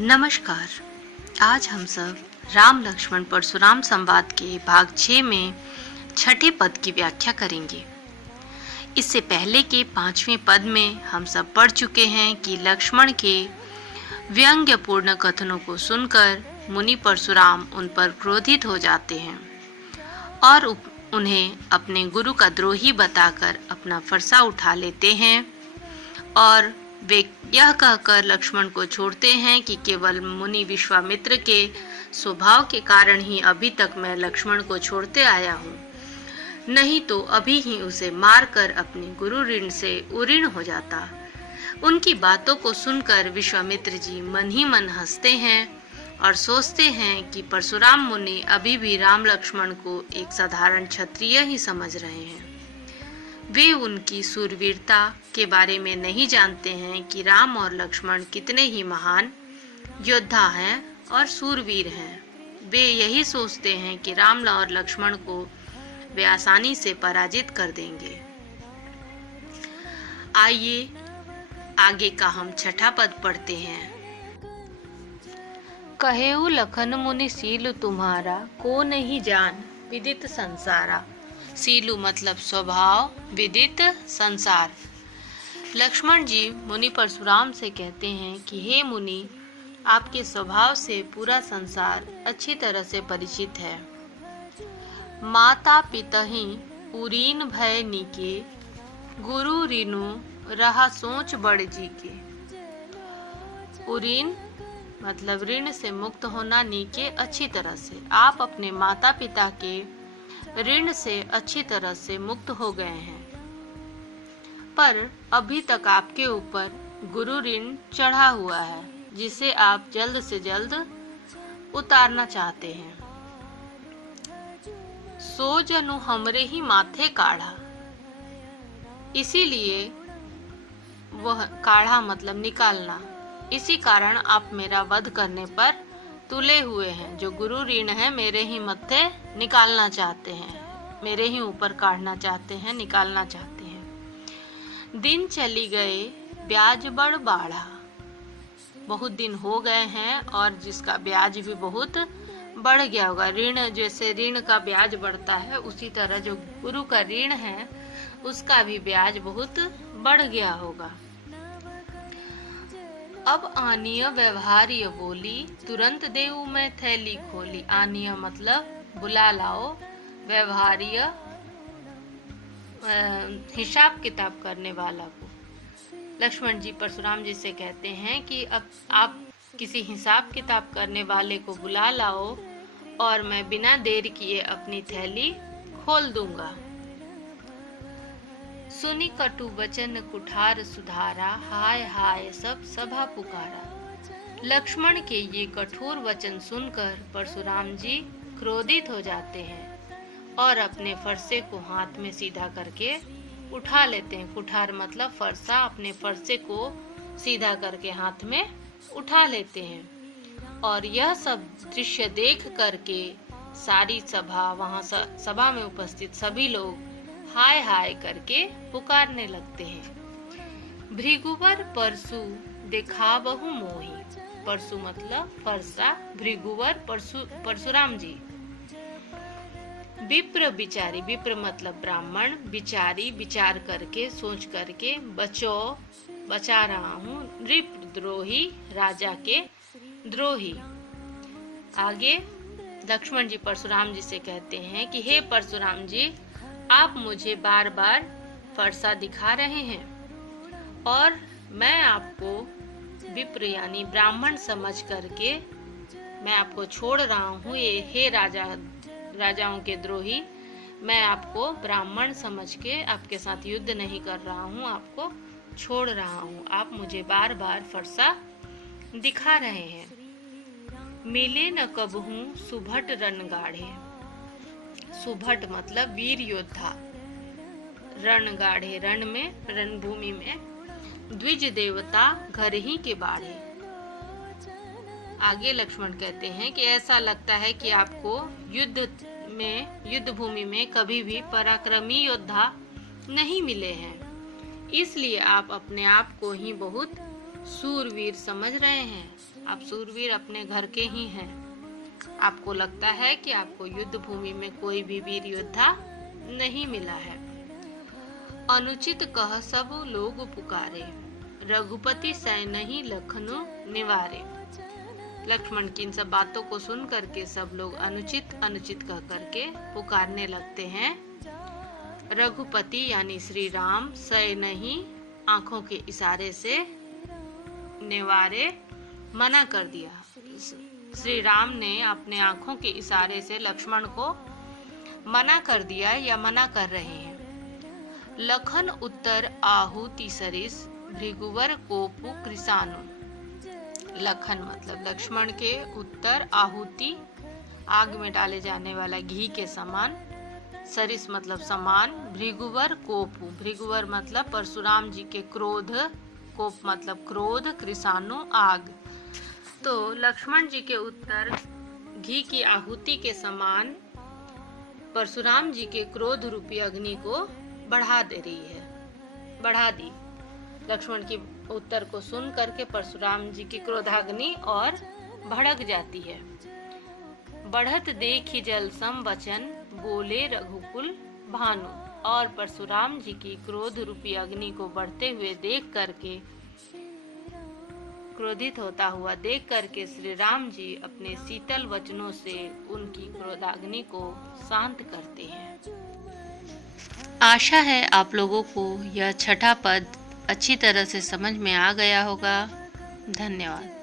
नमस्कार। आज हम सब राम लक्ष्मण परशुराम संवाद के भाग 6 में छठे पद की व्याख्या करेंगे। इससे पहले के 5वें पद में हम सब पढ़ चुके हैं कि लक्ष्मण के व्यंग्यपूर्ण कथनों को सुनकर मुनि परशुराम उन पर क्रोधित हो जाते हैं और उन्हें अपने गुरु का द्रोही बताकर अपना फरसा उठा लेते हैं और वे यह कहकर लक्ष्मण को छोड़ते हैं कि केवल मुनि विश्वामित्र के स्वभाव के कारण ही अभी तक मैं लक्ष्मण को छोड़ते आया हूँ, नहीं तो अभी ही उसे मारकर अपने गुरु ऋण से उऋण हो जाता। उनकी बातों को सुनकर विश्वामित्र जी मन ही मन हंसते हैं और सोचते हैं कि परशुराम मुनि अभी भी राम लक्ष्मण को एक साधारण क्षत्रिय ही समझ रहे हैं। वे उनकी सूरवीरता के बारे में नहीं जानते हैं कि राम और लक्ष्मण कितने ही महान योद्धा हैं और सूरवीर हैं। वे यही सोचते हैं कि राम और लक्ष्मण को वे आसानी से पराजित कर देंगे। आइए आगे का हम छठा पद पढ़ते हैं। कहेऊ लखन मुनि सीलु तुम्हारा, को नहीं जान विदित संसारा। सीलु मतलब स्वभाव, विदित संसार। लक्ष्मण जी मुनि परशुराम से कहते हैं कि हे मुनि, आपके स्वभाव से पूरा संसार अच्छी तरह से परिचित है। माता पितहि उरीन भय नीके, गुरु ऋनु रहा सोच बड़ जी के। उरीन मतलब ऋण से मुक्त होना, नीके अच्छी तरह से। आप अपने माता पिता के ऋण से अच्छी तरह से मुक्त हो गए हैं, पर अभी तक आपके ऊपर गुरु ऋण चढ़ा हुआ है, जिसे आप जल्द से जल्द उतारना चाहते हैं। सो जनु हमरे ही माथे काढ़ा, इसीलिए वह काढ़ा मतलब निकालना, इसी कारण आप मेरा वध करने पर तुले हुए हैं। जो गुरु ऋण है मेरे ही मत्थे निकालना चाहते हैं, मेरे ही ऊपर काढ़ना चाहते हैं, निकालना चाहते हैं। दिन चली गए ब्याज बड़ बाढ़ा, बहुत दिन हो गए हैं और जिसका ब्याज भी बहुत बढ़ गया होगा। ऋण जैसे ऋण का ब्याज बढ़ता है, उसी तरह जो गुरु का ऋण है उसका भी ब्याज बहुत बढ़ गया होगा। अब आनीय व्यवहार्य बोली, तुरंत देऊ मैं थैली खोली। आनीय मतलब बुला लाओ, व्यवहार्य हिसाब किताब करने वाला को। लक्ष्मण जी परशुराम जी से कहते हैं कि अब आप किसी हिसाब किताब करने वाले को बुला लाओ और मैं बिना देर किए अपनी थैली खोल दूंगा। सुनी कटु वचन कुठार सुधारा, हाय हाय सब सभा पुकारा। लक्ष्मण के ये कठोर वचन सुनकर परशुराम जी क्रोधित हो जाते हैं और अपने फरसे को हाथ में सीधा करके उठा लेते हैं। कुठार मतलब फरसा, अपने फरसे को सीधा करके हाथ में उठा लेते हैं। और यह सब दृश्य देख करके सारी सभा, वहां सभा में उपस्थित सभी लोग हाय हाय करके पुकारने लगते हैं। भृगुवर परशु देखा बहु मोही, परशु मतलब फरसा, भृगुवर परशुराम जी। विप्र विचारी, विप्र मतलब ब्राह्मण, विचारी विचार करके सोच करके, बचो बचा रहा हूँ, नृप द्रोही राजा के द्रोही। आगे लक्ष्मण जी परशुराम जी से कहते हैं कि हे परशुराम जी, आप मुझे बार बार फरसा दिखा रहे हैं और मैं आपको विप्र यानी ब्राह्मण समझ करके मैं आपको छोड़ रहा हूँ। ये हे राजाओं के द्रोही, मैं आपको ब्राह्मण समझ के आपके साथ युद्ध नहीं कर रहा हूँ, आपको छोड़ रहा हूँ। आप मुझे बार बार फरसा दिखा रहे हैं। मिले न कबहू सुभट रणगाढ़े, सुभट मतलब वीर योद्धा, रणगाढ़े रण में, रणभूमि में, द्विज देवता घर ही के बाढ़े। आगे लक्ष्मण कहते हैं कि ऐसा लगता है कि आपको युद्ध भूमि में कभी भी पराक्रमी योद्धा नहीं मिले हैं, इसलिए आप अपने आप को ही बहुत सूरवीर समझ रहे हैं? आप सूरवीर अपने घर के ही हैं। आपको लगता है कि आपको युद्ध भूमि में कोई भी वीर योद्धा नहीं मिला है। अनुचित कह सब लोग पुकारे, रघुपति सै नहीं लखनऊ निवारे। लक्ष्मण की इन सब बातों को सुन करके सब लोग अनुचित अनुचित कह करके पुकारने लगते हैं। रघुपति यानी श्री राम सै नहीं आंखों के इशारे से निवारे मना कर दिया। श्री राम ने अपने आंखों के इशारे से लक्ष्मण को मना कर दिया या मना कर रहे हैं। लखन उत्तर आहुति सरिस भृगुवर कोपु कृसानु। लखन मतलब लक्ष्मण के उत्तर आहुति आग में डाले जाने वाला घी के समान, सरिस मतलब समान, भृगुवर कोपु भृगुवर मतलब परशुराम जी के क्रोध, कोप मतलब क्रोध, कृसानु आग। तो लक्ष्मण जी के उत्तर घी की आहुति के समान परशुराम जी के क्रोध रूपी अग्नि को बढ़ा दे रही है, बढ़ा दी। लक्ष्मण की उत्तर को सुन करके परशुराम जी की क्रोधाग्नि और भड़क जाती है। बढ़त देखि जल सम वचन बोले रघुकुल भानु। और परशुराम जी की क्रोध रूपी अग्नि को बढ़ते हुए देख करके, क्रोधित होता हुआ देख करके श्री राम जी अपने शीतल वचनों से उनकी क्रोधाग्नि को शांत करते हैं। आशा है आप लोगों को यह छठा पद अच्छी तरह से समझ में आ गया होगा। धन्यवाद।